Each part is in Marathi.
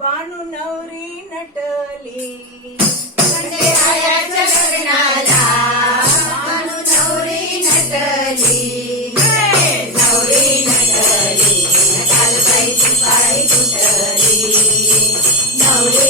बाणू नवरी नटली नवरी नटली. नवरी नटली. नटाल पायची तुटली. नवरी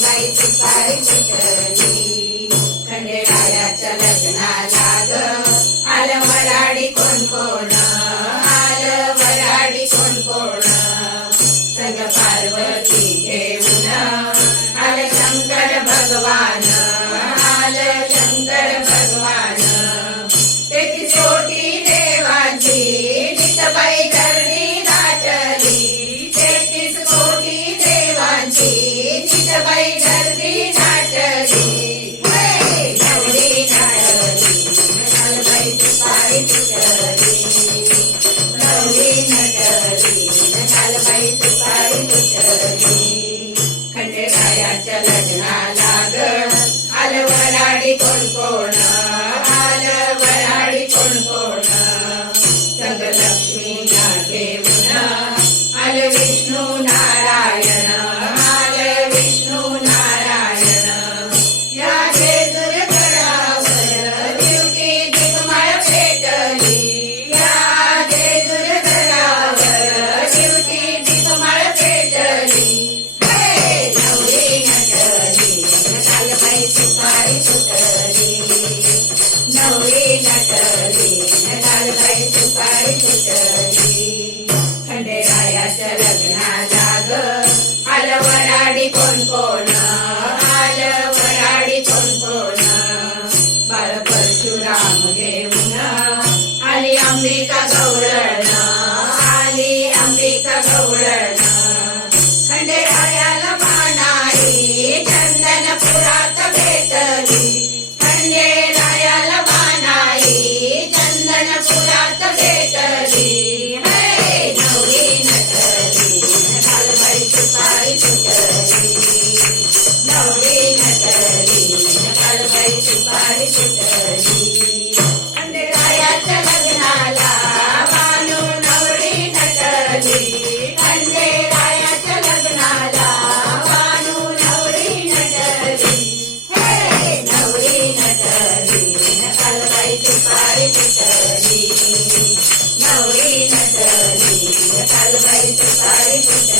mai कोण कोण संगलक्ष्मी पाय सुपाय सुटली नवे नटली आई सुपारी सुटली. खंडेरायाच्या लग्नाला बानू नवरी नटली. खंडेरायाच्या लग्नाला बानू नवरी नटली. हे नवरी नटली कालबाई सुपारी सुटली. नवरी नटली कालबाई सुपारी सुटली.